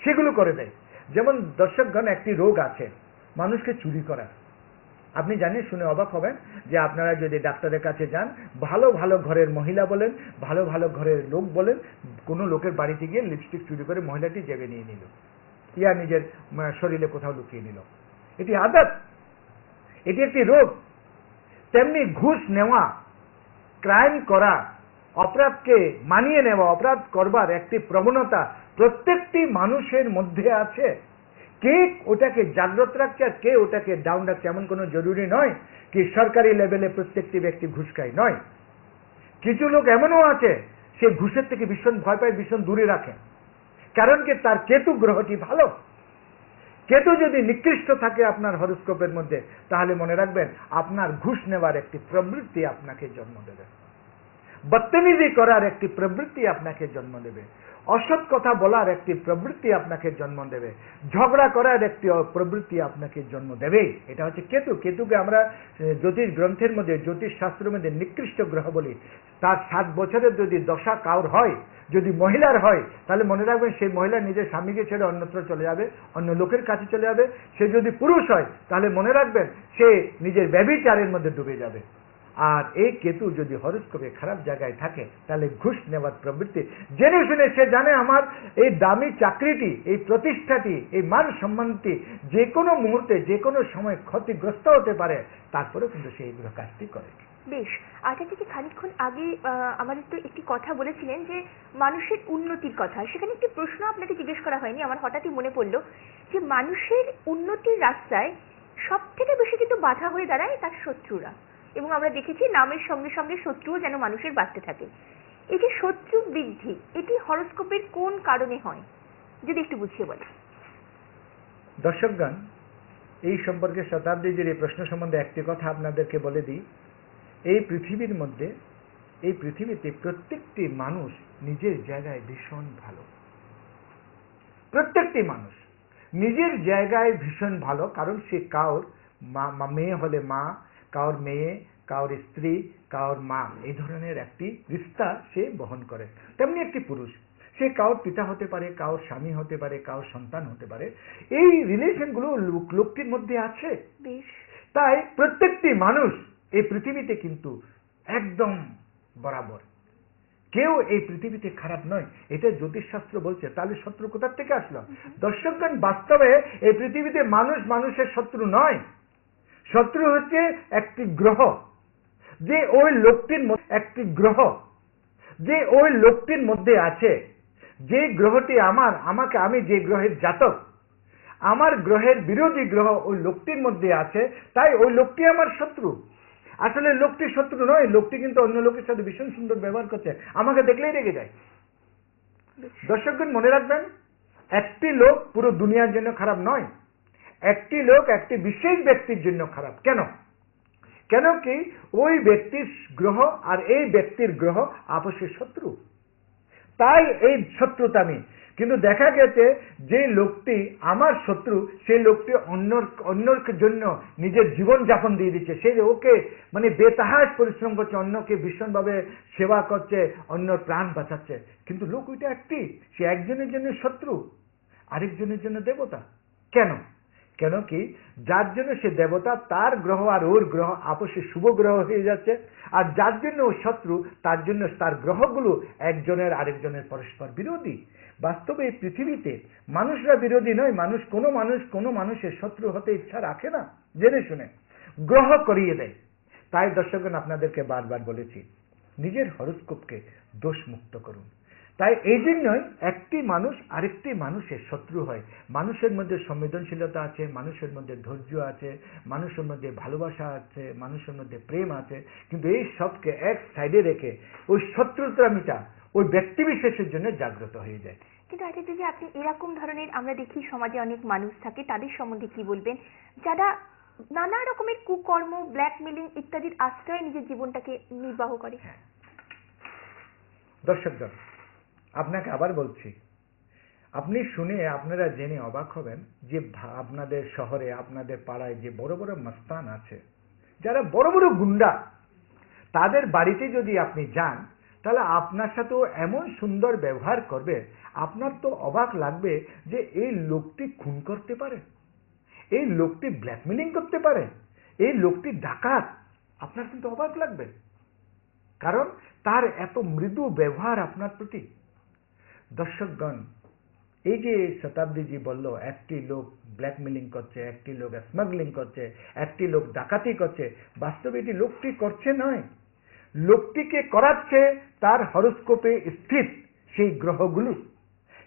সেগুলো করে দেয়। যেমন দর্শকগণ, একটি রোগ আছে মানুষকে চুরি করা। আপনি জানেন, শুনে অবাক হবেন যে আপনারা যদি ডাক্তারের কাছে যান, ভালো ভালো ঘরের মহিলা বলেন, ভালো ভালো ঘরের লোক বলেন, কোনো লোকের বাড়িতে গিয়ে লিপস্টিক চুরি করে মহিলাটি জেবে নিয়ে নিল, ইয়া নিজের শরীরে কোথাও লুকিয়ে নিল। এটি আদত, এটি একটি রোগ। তেমনি ঘুষ নেওয়া, ক্রাইম করা, অপরাধকে মানিয়ে নেওয়া, অপরাধ করবার একটি প্রবণতা প্রত্যেকটি মানুষের মধ্যে আছে। কে ওটাকে জাগ্রত রাখছে আর কে ওটাকে ডাউন রাখছে এমন কোনো জরুরি নয় কি সরকারি লেভেলে প্রত্যেকটি ব্যক্তি ঘুষ খায়, নয়। কিছু লোক এমনও আছে সে ঘুষের থেকে ভীষণ ভয় পায়, ভীষণ দূরে রাখে, কারণ কি তার কেতু গ্রহটি ভালো। কেতু যদি নিকৃষ্ট থাকে আপনার হরোস্কোপের মধ্যে, তাহলে মনে রাখবেন আপনার ঘুষ নেওয়ার একটি প্রবৃত্তি আপনাকে জন্ম দেবে, বদতমিজি করার একটি প্রবৃত্তি আপনাকে জন্ম দেবে, অসৎ কথা বলার একটি প্রবৃত্তি আপনাকে জন্ম দেবে, ঝগড়া করার একটি প্রবৃত্তি আপনাকে জন্ম দেবে। এটা হচ্ছে কেতু। কেতুকে আমরা জ্যোতিষ গ্রন্থের মধ্যে, জ্যোতিষ শাস্ত্রের মধ্যে নিকৃষ্ট গ্রহ বলি। তার 7 বছরের যদি দশা কাউর হয়, যদি মহিলার হয়, তাহলে মনে রাখবেন সেই মহিলা নিজের স্বামীকে ছেড়ে অন্যত্র চলে যাবে, অন্য লোকের কাছে চলে যাবে। সে যদি পুরুষ হয়, তাহলে মনে রাখবেন সে নিজের ব্যভিচারের মধ্যে ডুবে যাবে। আর এই কেতু যদি হরোস্কোপে খারাপ জায়গায় থাকে, তাহলে ঘুষ নেওয়ার প্রবৃত্তি, জেনে শুনে সে জানে আমার এই দামি চাকরিটি, এই প্রতিষ্ঠাটি, এই মান সম্মানটি যে কোনো মুহূর্তে, যে কোনো সময় ক্ষতিগ্রস্ত হতে পারে, তারপরেও কিন্তু সে এইগুলো কাজটি করে। বেশ, আচার্য যে খানিকক্ষণ আগে আমাদের তো একটি কথা বলেছিলেন যে মানুষের উন্নতির কথা, সেখানে একটি প্রশ্ন আপনাকে জিজ্ঞেস করা হয়নি, আমার হঠাৎই মনে পড়লো যে মানুষের উন্নতির রাস্তায় সব থেকে বেশি কিন্তু বাধা হয়ে দাঁড়ায় তার শত্রুরা, এবং আমরা দেখেছি নামের সঙ্গে সঙ্গে শত্রুও যেন মানুষের বাড়তে থাকে। এই যে শত্রু বৃদ্ধি, এটি হরোস্কোপের কোন কারণে হয়, যদি একটু বুঝিয়ে বলেন। দর্শকগণ, এই সম্পর্কে শতাব্দীজির এই প্রশ্ন সম্বন্ধে একটি কথা আপনাদেরকে বলে দিই। এই পৃথিবীর মধ্যে, এই পৃথিবীতে প্রত্যেকটি মানুষ নিজের জায়গায় ভীষণ ভালো। প্রত্যেকটি মানুষ নিজের জায়গায় ভীষণ ভালো, কারণ সে কাউর মেয়ে হলে মা, কাউর মেয়ে, কাউর স্ত্রী, কাউর মা, এই ধরনের একটি রিস্তা সে বহন করে। তেমনি একটি পুরুষ, সে কাউর পিতা হতে পারে, কাউর স্বামী হতে পারে, কাউর সন্তান হতে পারে। এই রিলেশনগুলো লোকটির মধ্যে আছে। তাই প্রত্যেকটি মানুষ এই পৃথিবীতে কিন্তু একদম বরাবর, কেউ এই পৃথিবীতে খারাপ নয়, এটা জ্যোতিষশাস্ত্র বলছে। তাহলে শত্রু কোথা থেকে আসলো? দর্শকগণ, বাস্তবে এই পৃথিবীতে মানুষ মানুষের শত্রু নয়। শত্রু হচ্ছে একটি গ্রহ, যে ওই লোকটির একটি গ্রহ যে ওই লোকটির মধ্যে আছে। যে গ্রহটি আমাকে, আমি যে গ্রহের জাতক, আমার গ্রহের বিরোধী গ্রহ ওই লোকটির মধ্যে আছে, তাই ওই লোকটি আমার শত্রু। আসলে লোকটি শত্রু নয়, লোকটি কিন্তু অন্য লোকের সাথে ভীষণ সুন্দর ব্যবহার করছে, আমাকে দেখলেই রেগে যায়। দর্শকগণ, মনে রাখবেন, একটি লোক পুরো দুনিয়ার জন্য খারাপ নয়, একটি লোক একটি বিশেষ ব্যক্তির জন্য খারাপ। কেন? কেন কি ওই ব্যক্তির গ্রহ আর এই ব্যক্তির গ্রহ আপসের শত্রু, তাই এই শত্রুতামি। কিন্তু দেখা গেছে যে লোকটি আমার শত্রু, সেই লোকটি অন্যর জন্য নিজের জীবন যাপন দিয়ে দিচ্ছে, সে ওকে মানে বেতাহাস পরিশ্রম করছে, অন্যকে ভীষণভাবে সেবা করছে, অন্যর প্রাণ বাঁচাচ্ছে। কিন্তু লোক ওইটা একটি, সে একজনের জন্য শত্রু, আরেকজনের জন্য দেবতা। কেন? কেন কি যার জন্য সে দেবতা, তার গ্রহ আর ওর গ্রহ আপসে শুভ গ্রহ হয়ে যাচ্ছে, আর যার জন্য ও শত্রু, তার জন্য তার গ্রহগুলো একজনের আরেকজনের পরস্পর বিরোধী। বাস্তবে এই পৃথিবীতে মানুষরা বিরোধী নয়, কোনো মানুষের শত্রু হতে ইচ্ছা রাখে না, জেনে শুনে গ্রহ করিয়ে দেয়। তাই দর্শকগণ, আপনাদেরকে বারবার বলেছি, নিজের হরোস্কোপকে দোষ মুক্ত করুন। তাই এই জন্যই একটি মানুষ আরেকটি মানুষের শত্রু হয়। মানুষের মধ্যে সংবেদনশীলতা আছে, মানুষের মধ্যে ধৈর্য আছে, মানুষের মধ্যে ভালোবাসা আছে, মানুষের মধ্যে প্রেম আছে, কিন্তু এই সবকে এক সাইডে রেখে ওই শত্রুতামিটা ওই ব্যক্তি বিশেষের জন্য জাগ্রত হয়ে যায়। কিন্তু আচার্য যে আপনি এরকম ধরনের, আমরা দেখি সমাজে অনেক মানুষ থাকে, তাদের সম্বন্ধে কি বলবেন যারা নানা রকমের কুকর্ম, ব্ল্যাকমেলিং ইত্যাদির আশ্রয়ে নিজের জীবনটাকে নির্বাহ করে। দর্শকগণ, আপনাকে আবার বলছি, আপনি শুনে আপনারা জেনে অবাক হবেন যে আপনাদের শহরে, আপনাদের পাড়ায় যে বড় বড় মস্তান আছে, যারা বড় বড় গুন্ডা, তাদের বাড়িতে যদি আপনি যান, তাহলে আপনার সাথেও এমন সুন্দর ব্যবহার করবে, আপনার তো অবাক লাগবে যে এই লোকটি খুন করতে পারে, এই লোকটি ব্ল্যাকমেলিং করতে পারে, এই লোকটি ডাকাত। আপনার কিন্তু অবাক লাগবে, কারণ তার এত মৃদু ব্যবহার আপনার প্রতি। দর্শকগণ, এই যে শতাব্দীজি বলল, একটি লোক ব্ল্যাকমেলিং করছে, একটি লোক স্মাগলিং করছে, একটি লোক ডাকাতি করছে, বাস্তবে এটি লোকটি করছে নয়, লোকটিকে করাচ্ছে তার হরোস্কোপে স্থিত সেই গ্রহগুলো।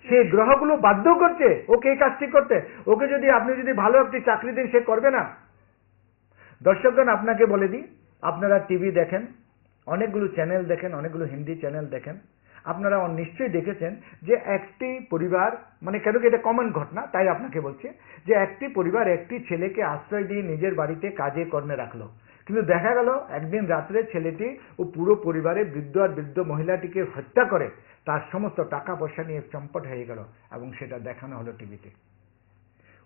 সেই গ্রহগুলো বাধ্য করছে ওকে এই কাজটি করতে। ওকে যদি আপনি যদি ভালো একটি চাকরি দেন, সে করবে না। দর্শকগণ, আপনাকে বলে দিই, আপনারা টিভি দেখেন, অনেকগুলো চ্যানেল দেখেন, অনেকগুলো হিন্দি চ্যানেল দেখেন, আপনারা নিশ্চয়ই দেখেছেন যে একটি পরিবার, মানে কেন কি এটা কমন ঘটনা, তাই আপনাকে বলছি, যে একটি পরিবার একটি ছেলেকে আশ্রয় দিয়ে নিজের বাড়িতে কাজে কর্মে রাখলো, কিন্তু দেখা গেল একদিন রাত্রে ছেলেটি ও পুরো পরিবারে বৃদ্ধ আর বৃদ্ধ মহিলাটিকে হত্যা করে তার সমস্ত টাকা পয়সা নিয়ে চম্পট হয়ে গেল, এবং সেটা দেখানো হলো টিভিতে।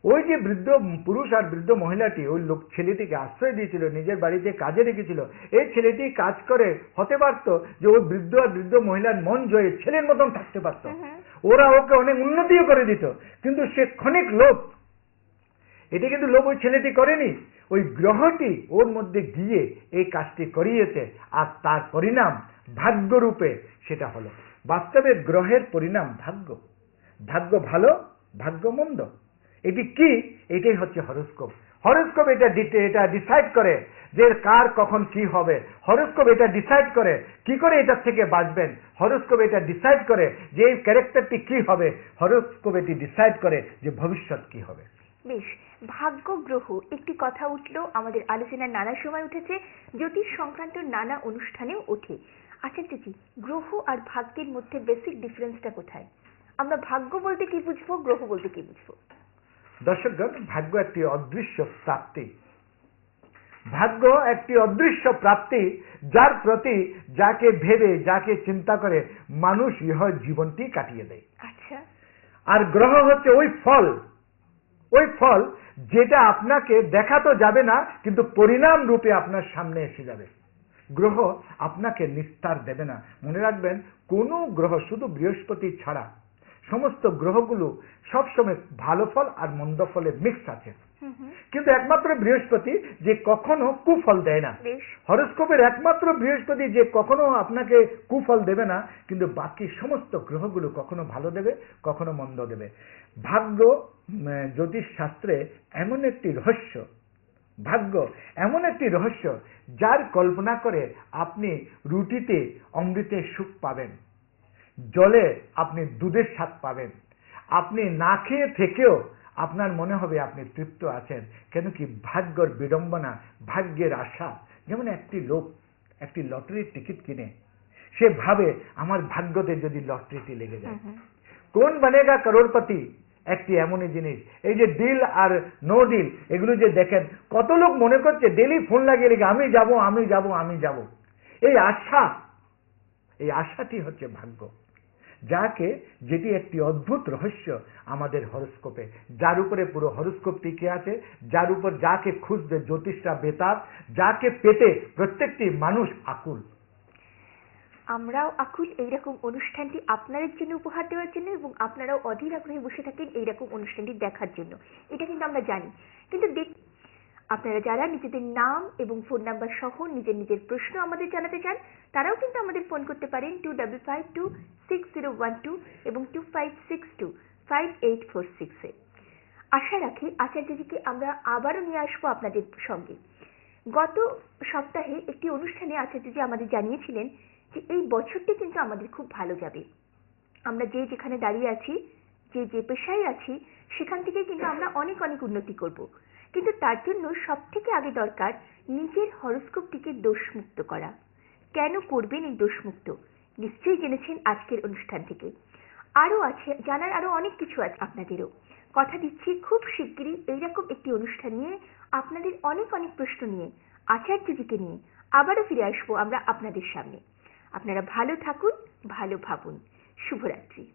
ওই যে বৃদ্ধ পুরুষ আর বৃদ্ধ মহিলাটি ওই লোক ছেলেটিকে আশ্রয় দিয়েছিল, নিজের বাড়িতে কাজে রেখেছিল, এই ছেলেটি কাজ করে হতে পারত যে ওই বৃদ্ধ আর বৃদ্ধ মহিলার মন জয়ে ছেলের মতন থাকতে পারত, ওরা ওকে অনেক উন্নতিও করে দিত, কিন্তু সে ক্ষণিক লোভ, এটা কিন্তু লোভ ওই ছেলেটি করেনি, ওই গ্রহটি ওর মধ্যে গিয়ে এই কাজটি করিয়েছে, আর তার পরিণাম ভাগ্যরূপে সেটা হলো। বাস্তবে গ্রহের পরিণাম ভাগ্য, ভাগ্য ভালো, ভাগ্য মন্দ, এটি কি? এটাই হচ্ছে হরোস্কোপ। হরোস্কোপ এটা ডিসাইড করে যে কার কখন কি হবে। হরোস্কোপ এটা ডিসাইড করে কি করে এটার থেকে বাঁচবেন। হরোস্কোপ এটা ডিসাইড করে যে এই ক্যারেক্টারটি কি হবে। হরোস্কোপ এটি ডিসাইড করে যে ভবিষ্যৎ কি হবে। বেশ, ভাগ্য গ্রহ একটি কথা উঠলো, আমাদের আলোচনার নানা সময় উঠেছে, জ্যোতিষ সংক্রান্ত নানা অনুষ্ঠানেও ওঠে। আচার্যজি, গ্রহ আর ভাগ্যের মধ্যে বেসিক ডিফারেন্সটা কোথায়? আমরা ভাগ্য বলতে কি বুঝবো, গ্রহ বলতে কি বুঝবো? দর্শকগণ, ভাগ্য একটি অদৃশ্য প্রাপ্তি। ভাগ্য একটি অদৃশ্য প্রাপ্তি, যার প্রতি যাকে ভেবে, যাকে চিন্তা করে মানুষ ইহ জীবনটি কাটিয়ে দেয়। আচ্ছা। আর গ্রহ হচ্ছে ওই ফল, ওই ফল যেটা আপনাকে দেখা তো যাবে না, কিন্তু পরিণাম রূপে আপনার সামনে এসে যাবে। গ্রহ আপনাকে নিস্তার দেবে না। মনে রাখবেন, কোনো গ্রহ, শুধু বৃহস্পতি ছাড়া সমস্ত গ্রহগুলো সবসময় ভালো ফল আর মন্দ ফলে মিক্স আছে, কিন্তু একমাত্র বৃহস্পতি যে কখনো কুফল দেয় না। হরোস্কোপের একমাত্র বৃহস্পতি যে কখনো আপনাকে কুফল দেবে না, কিন্তু বাকি সমস্ত গ্রহগুলো কখনো ভালো দেবে, কখনো মন্দ দেবে। ভাগ্য জ্যোতিষ শাস্ত্রে এমন একটি রহস্য, ভাগ্য এমন একটি রহস্য, যার কল্পনা করে আপনি রুটিতে অমৃতের সুখ পাবেন, জলে আপনি দুধের স্বাদ পাবেন, আপনি না খেয়ে থেকেও আপনার মনে হবে আপনি তৃপ্ত আছেন। কেন কি? ভাগ্যের বিড়ম্বনা, ভাগ্যের আশা। যেমন একটি লোক একটি লটারির টিকিট কিনে, সে ভাবে আমার ভাগ্যতে যদি লটারিটি লেগে যায়, কোন বনেগা করোড়পতি, একটি এমনই জিনিস। এই যে ডিল আর নো ডিল, এগুলো যে দেখেন, কত লোক মনে করছে ডেলি ফোন লাগিয়ে রেখে আমি যাব, আমি যাব, আমি যাব। এই আশা, এই আশাটি হচ্ছে ভাগ্য, যাকে, যেটি একটি অদ্ভুত রহস্য আমাদের হরোস্কোপে, যার উপরে পুরো হরোস্কোপ টিকে আছে, যার উপর যাকে খুঁজবে জ্যোতিষরা বেতাব, যাকে পেতে প্রত্যেকটি মানুষ আকুল। আমরাও আকুল এইরকম অনুষ্ঠানটি আপনাদের জন্য উপহার দেওয়ার জন্য, এবং আপনারাও অধীর আগ্রহে বসে থাকেন এইরকম অনুষ্ঠানটি দেখার জন্য, এটা কিন্তু আমরা জানি। কিন্তু আপনারা যারা নিজেদের নাম এবং ফোন নাম্বার সহ নিজের নিজের প্রশ্ন আমাদের জানাতে চান, তারাও কিন্তু আমাদের ফোন করতে পারেন 25526012 এবং 25625846-এ। আশা রাখি আচার্যজিকে আমরা আবারও নিয়ে আসবো আপনাদের সঙ্গে। গত সপ্তাহে একটি অনুষ্ঠানে আচার্যজি আমাদের জানিয়েছিলেন যে এই বছরটি কিন্তু আমাদের খুব ভালো যাবে। আমরা যে যেখানে দাঁড়িয়ে আছি, যে যে পেশায় আছি, সেখান থেকে কিন্তু আমরা অনেক অনেক উন্নতি করব। কিন্তু তার জন্য সব থেকে আগে দরকার নিজের হরোস্কোপটিকে দোষমুক্ত করা। কেন করবেন এই দোষমুক্ত? নিশ্চয়ই জেনেছেন আজকের অনুষ্ঠান থেকে। আরও আছে, জানার আরও অনেক কিছু আছে আপনাদেরও। কথা দিচ্ছি খুব শিগগিরই এইরকম একটি অনুষ্ঠান নিয়ে, আপনাদের অনেক অনেক প্রশ্ন নিয়ে, আচার্যজিকে নিয়ে আবারও ফিরে আসবো আমরা আপনাদের সামনে। আপনারা ভালো থাকুন, ভালো ভাবুন। শুভরাত্রি।